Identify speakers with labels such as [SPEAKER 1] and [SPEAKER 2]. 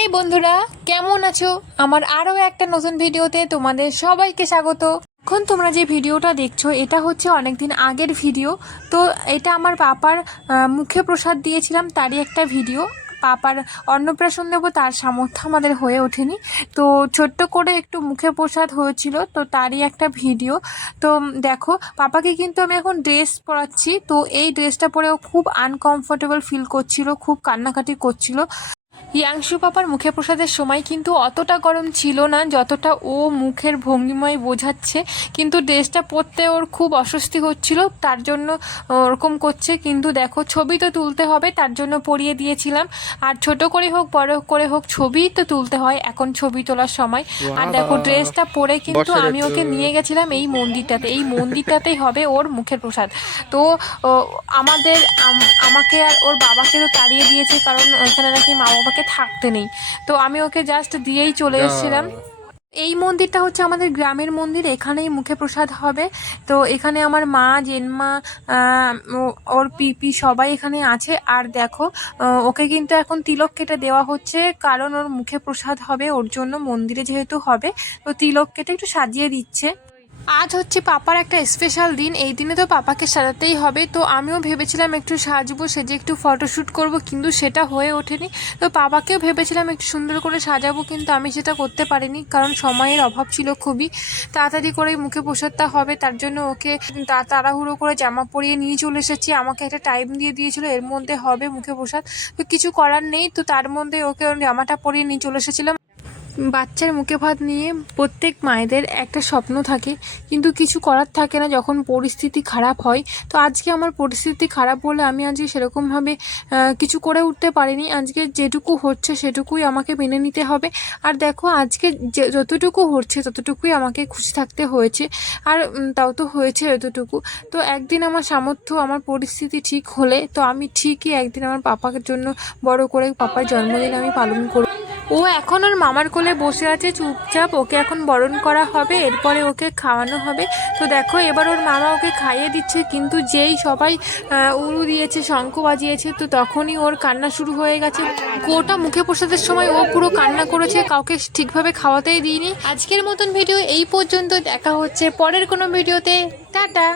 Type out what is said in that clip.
[SPEAKER 1] এই বন্ধুরা, কেমন আছো? আমার আরও একটা নতুন ভিডিওতে তোমাদের সবাইকে স্বাগত। এখন তোমরা যে ভিডিওটা দেখছ, এটা হচ্ছে অনেকদিন আগের ভিডিও। তো এটা আমার পাপার মুখে প্রসাদ দিয়েছিলাম, তারই একটা ভিডিও। পাপার অন্নপ্রাশন দেবো, তার সামর্থ্য আমাদের হয়ে ওঠেনি। তো ছোট্ট করে একটু মুখে প্রসাদ হয়েছিল, তো তারই একটা ভিডিও। তো দেখো, পাপাকে কিন্তু আমি এখন ড্রেস পরাচ্ছি, তো এই ড্রেসটা পরেও খুব আনকমফোর্টেবল ফিল করছিল, খুব কান্নাকাটি করছিল। ইয়াংশু পাপার মুখে প্রসাদের সময় কিন্তু অতটা গরম ছিল না যতটা ও মুখের ভঙ্গিময় বোঝাচ্ছে। কিন্তু ড্রেসটা পরতে ওর খুব অস্বস্তি হচ্ছিল তার জন্য ওরকম করছে। কিন্তু দেখো ছবি তো তুলতে হবে তার জন্য পরিয়ে দিয়েছিলাম। আর ছোট করে হোক বড় করে হোক ছবি তো তুলতে হয় এখন ছবি তোলার সময়। আর দেখো ড্রেসটা পরে কিন্তু আমি ওকে নিয়ে গেছিলাম এই মন্দিরটাতে। এই মন্দিরটাতেই হবে ওর মুখের প্রসাদ। তো আমাদের আমাকে আর ওর বাবাকে তো তাড়িয়ে দিয়েছে কারণ ওখানে নাকি মা বাবাকে থাকতে নেই। তো আমি ওকে জাস্ট দিয়েই চলে এসেছিলাম। এই মন্দিরটা হচ্ছে আমাদের গ্রামের মন্দির এখানেই মুখে প্রসাদ হবে। তো এখানে আমার মা জেনমা ওর পিপি সবাই এখানে আছে। আর দেখো ওকে কিন্তু এখন তিলক কেটে দেওয়া হচ্ছে কারণ ওর মুখে প্রসাদ হবে ওর জন্য মন্দিরে যেহেতু হবে তো তিলক কেটে একটু সাজিয়ে দিচ্ছে। আজ হচ্ছে পাপার একটা স্পেশাল দিন। এই দিনে তো পাপাকে সাজাতেই হবে। তো আমিও ভেবেছিলাম একটু সাজবো, সেজে একটু ফটোশ্যুট করব, কিন্তু সেটা হয়ে ওঠেনি। তো পাপাকেও ভেবেছিলাম একটু সুন্দর করে সাজাবো, কিন্তু আমি সেটা করতে পারিনি, কারণ সময়ের অভাব ছিল খুবই। তাড়াতাড়ি করে মুখে প্রসাদটা হবে, তার জন্য ওকে তাড়াহুড়ো করে জামা পরিয়ে নিয়ে চলে এসেছি। আমাকে একটা টাইম দিয়ে দিয়েছিল, এর মধ্যে হবে মুখে প্রসাদ। তো কিছু করার নেই, তো তার মধ্যে ওকে জামাটা পরিয়ে নিয়ে চলে এসেছিলাম। বাচ্চার মুখে ভাত নিয়ে প্রত্যেক মায়েদের একটা স্বপ্ন থাকে, কিন্তু কিছু করার থাকে না। যখন পরিস্থিতি খারাপ হয়, তো আজকে আমার পরিস্থিতি খারাপ বলে আমি আজকে সেরকমভাবে কিছু করে উঠতে পারিনি। আজকে যেটুকু হচ্ছে সেটুকুই আমাকে মেনে নিতে হবে। আর দেখো, আজকে যে, যতটুকু হচ্ছে ততটুকুই আমাকে খুশি থাকতে হয়েছে। আর তাও তো হয়েছে যতটুকু তো একদিন আমার সামর্থ্য, আমার পরিস্থিতি ঠিক হলে, তো আমি ঠিকই একদিন আমার পাপার জন্য বড় করে, পাপার জন্মদিন আমি পালন করব। ও এখন ওর মামার কোলে বসে আছে, চুপচাপ ওকে এখন বরণ করা হবে, এরপরে ওকে খাওয়ানো হবে। তো দেখো, এবার ওর মামা ওকে খাইয়ে দিচ্ছে, কিন্তু যেই সবাই উলু দিয়েছে শঙ্খ বাজিয়েছে, তো তখনই ওর কান্না শুরু হয়ে গেছে। গোটা মুখে প্রসাদের সময় ও পুরো কান্না করেছে, কাউকে ঠিকভাবে খাওয়াতেই দিইনি। আজকের মতন ভিডিও এই পর্যন্ত, দেখা হচ্ছে পরের কোনো ভিডিওতে। টাটা!